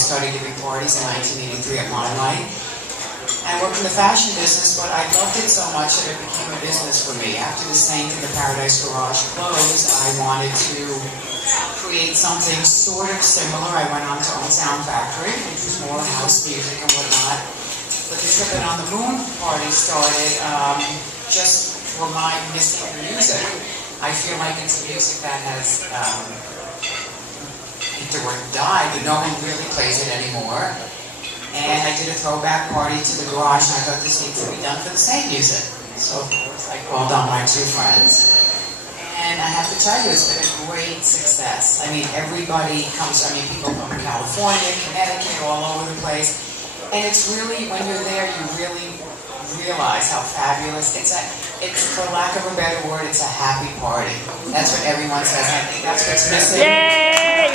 started giving parties in 1983 at Limelight. I worked in the fashion business, but I loved it so much that it became a business for me. After the Saint and the Paradise Garage closed, I wanted to create something sort of similar. I went on to own Sound Factory, which was more house music and whatnot. But the Trippin' on the Moon party started just for my missing music. I feel like it's music that has, the word died, but no one really plays it anymore. And I did a throwback party to the garage, and I thought this needs to be done for the same music. So of course I called on my two friends. And I have to tell you, it's been a great success. I mean, everybody comes, I mean, people come from California, Connecticut, all over the place. And it's really, when you're there, you really realize how fabulous it's for lack of a better word, it's a happy party. That's what everyone says. I think that's what's missing. Yay!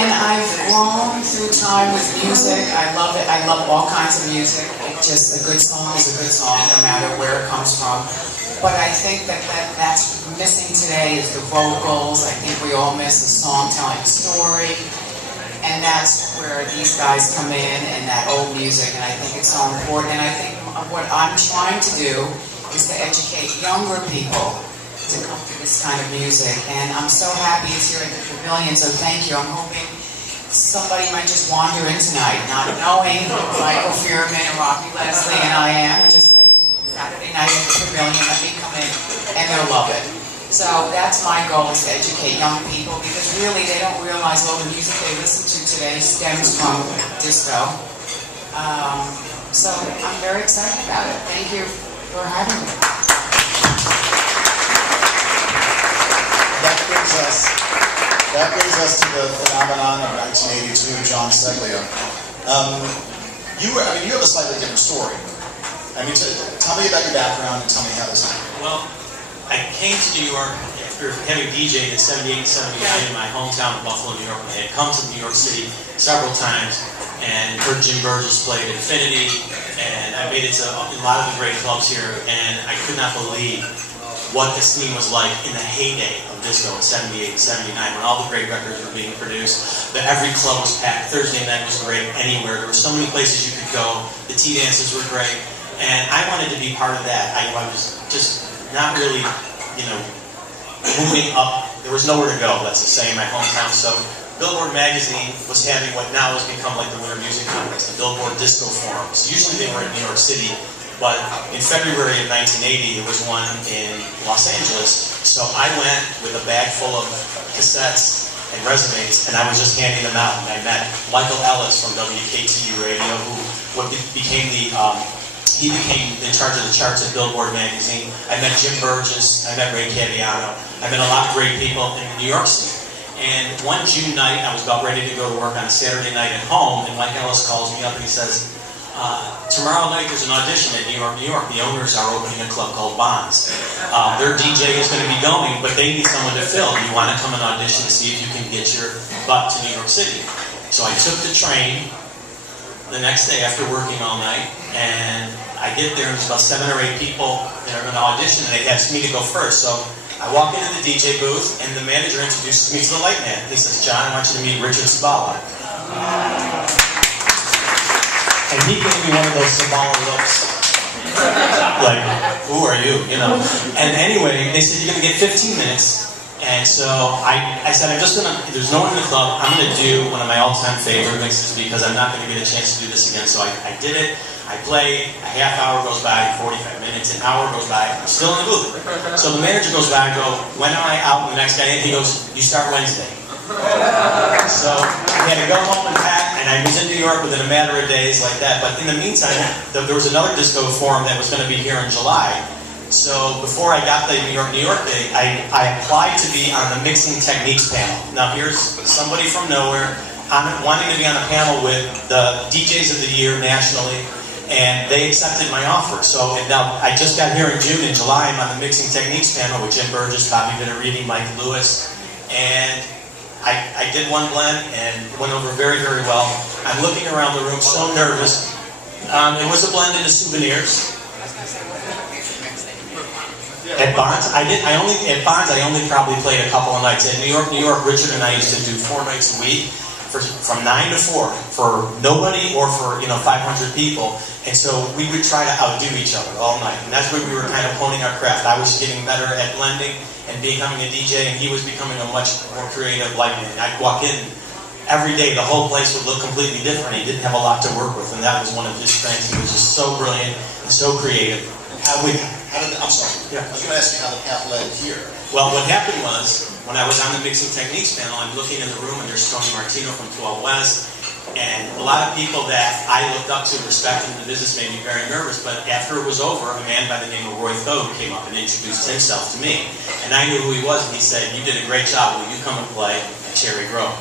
And I've grown through time with music. I love it. I love all kinds of music. Just a good song is a good song, no matter where it comes from. But I think that's missing today is the vocals. I think we all miss a song telling a story. And that's where these guys come in and that old music. And I think it's so important. And I think what I'm trying to do is to educate younger people to come to this kind of music. And I'm so happy it's here at the Pavilion, so thank you. I'm hoping somebody might just wander in tonight, not knowing Michael Fearman and Robbie Leslie and I am, and just say, Saturday night at the Pavilion, let me come in, and they'll love it. So that's my goal, is to educate young people, because really they don't realize all the music they listen to today stems from disco. So I'm very excited about it. Thank you for having me. That brings us to the phenomenon of 1982, John Seglio. You have a slightly different story. I mean, tell me about your background and tell me how this happened. Well, I came to New York after having DJed in 78 and 79 in my hometown of Buffalo, New York. I had come to New York City several times and heard Jim Burgess play at Infinity, and I made it to a lot of the great clubs here, and I could not believe what the scene was like in the heyday of disco in 78 and 79, when all the great records were being produced. Every club was packed. Thursday night was great anywhere. There were so many places you could go. The tea dances were great. And I wanted to be part of that. I was just not really, moving up. There was nowhere to go, let's just say, in my hometown. So Billboard magazine was having what now has become like the Winter Music Conference, the Billboard Disco Forums. Usually they were in New York City, but in February of 1980, there was one in Los Angeles. So I went with a bag full of cassettes and resumes, and I was just handing them out. And I met Michael Ellis from WKTU Radio, who became he became in charge of the charts at Billboard magazine. I met Jim Burgess, I met Ray Caviano, I met a lot of great people in the New York scene. And one June night, I was about ready to go to work on a Saturday night at home, and Mike Ellis calls me up and he says, tomorrow night there's an audition at New York, New York. The owners are opening a club called Bonds. Their DJ is going to be going, but they need someone to fill. You want to come and audition to see if you can get your butt to New York City. So I took the train the next day after working all night, and I get there and there's about 7 or 8 people that are going to audition, and they asked me to go first. So I walk into the DJ booth, and the manager introduces me to the light man. He says, John, I want you to meet Richard Sabala. And he gave me one of those Sabala looks. Like, who are you? And anyway, they said, you're going to get 15 minutes. And so I said, there's no one in the club, I'm going to do one of my all-time favorite mixes because I'm not going to get a chance to do this again. So I did it. I played, a half hour goes by, 45 minutes, an hour goes by, I'm still in the booth. So the manager goes by, I go, when am I out? And the next guy in, he goes, you start Wednesday. So I had to go home and pack, and I was in New York within a matter of days like that. But in the meantime, there was another disco forum that was going to be here in July. So before I got the New York day, I applied to be on the Mixing Techniques panel. Now here's somebody from nowhere wanting to be on a panel with the DJs of the year nationally. And they accepted my offer. So now I just got here in June and July. I'm on the Mixing Techniques panel with Jim Burgess, Bobby Vitariti, Mike Lewis, and I did one blend and it went over very, very well. I'm looking around the room, so nervous. It was a blend into Souvenirs. At Barnes, at Barnes, I only probably played a couple of nights. At New York, Richard and I used to do 4 nights a week, from 9 to 4, for nobody or for 500 people. And so we would try to outdo each other all night. And that's where we were kind of honing our craft. I was getting better at blending and becoming a DJ, and he was becoming a much more creative like me. I'd walk in every day, the whole place would look completely different. He didn't have a lot to work with, and that was one of his strengths. He was just so brilliant and so creative. I'm sorry. Yeah. I was going to ask you how the path led here. Well, what happened was, when I was on the Mixing Techniques panel, I'm looking in the room, and there's Tony Martino from 12 West, and a lot of people that I looked up to, respected in the business, made me very nervous. But after it was over, a man by the name of Roy Thode came up and introduced himself to me, and I knew who he was, and he said, "You did a great job. Will you come and play at Cherry Grove?"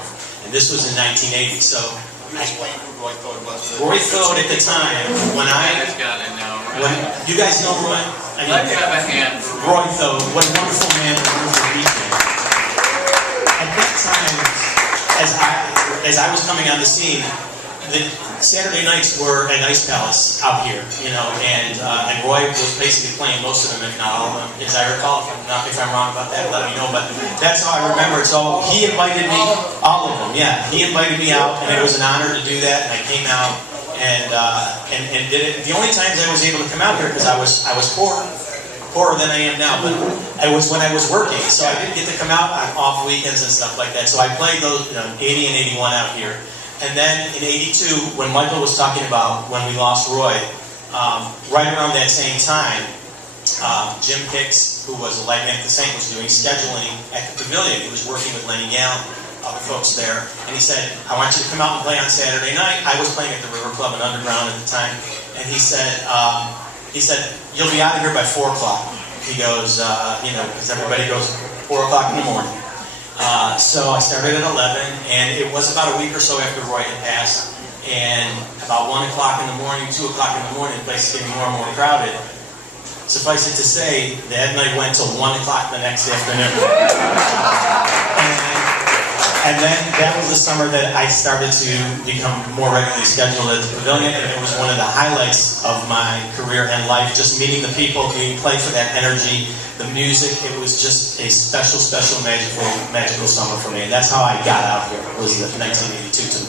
And this was in 1980. So Explain who Roy Thode was. Roy Thode at the time, when you guys know Roy? I mean, Let's have a hand. Roy Thode, what a wonderful man and wonderful DJ. At that time, as I was coming on the scene, the Saturday nights were at Ice Palace out here, and Roy was basically playing most of them, if not all of them, as I recall. If I'm wrong about that, let me know. But that's how I remember it. So he invited me, all of them, yeah. He invited me out, and it was an honor to do that. And I came out and did it. The only times I was able to come out here because I was poorer than I am now, but it was when I was working, so I didn't get to come out on off weekends and stuff like that. So I played those 80 and 81 out here. And then in 82, when Michael was talking about when we lost Roy, right around that same time, Jim Hicks, who was a light man at the Saint, was doing scheduling at the Pavilion. He was working with Lenny Gallen, other folks there, and he said, "I want you to come out and play on Saturday night." I was playing at the River Club and Underground at the time, and he said, "You'll be out of here by 4 o'clock." He goes, because everybody goes 4 o'clock in the morning. So I started at 11, and it was about a week or so after Roy had passed, and about 1 o'clock in the morning, 2 o'clock in the morning, the place is getting more and more crowded. Suffice it to say, that night went till 1 o'clock the next afternoon. And then that was the summer that I started to become more regularly scheduled at the Pavilion, and it was one of the highlights of my career and life, just meeting the people, being played for that energy, the music. It was just a special, magical summer for me, and that's how I got out here. It was 1982 to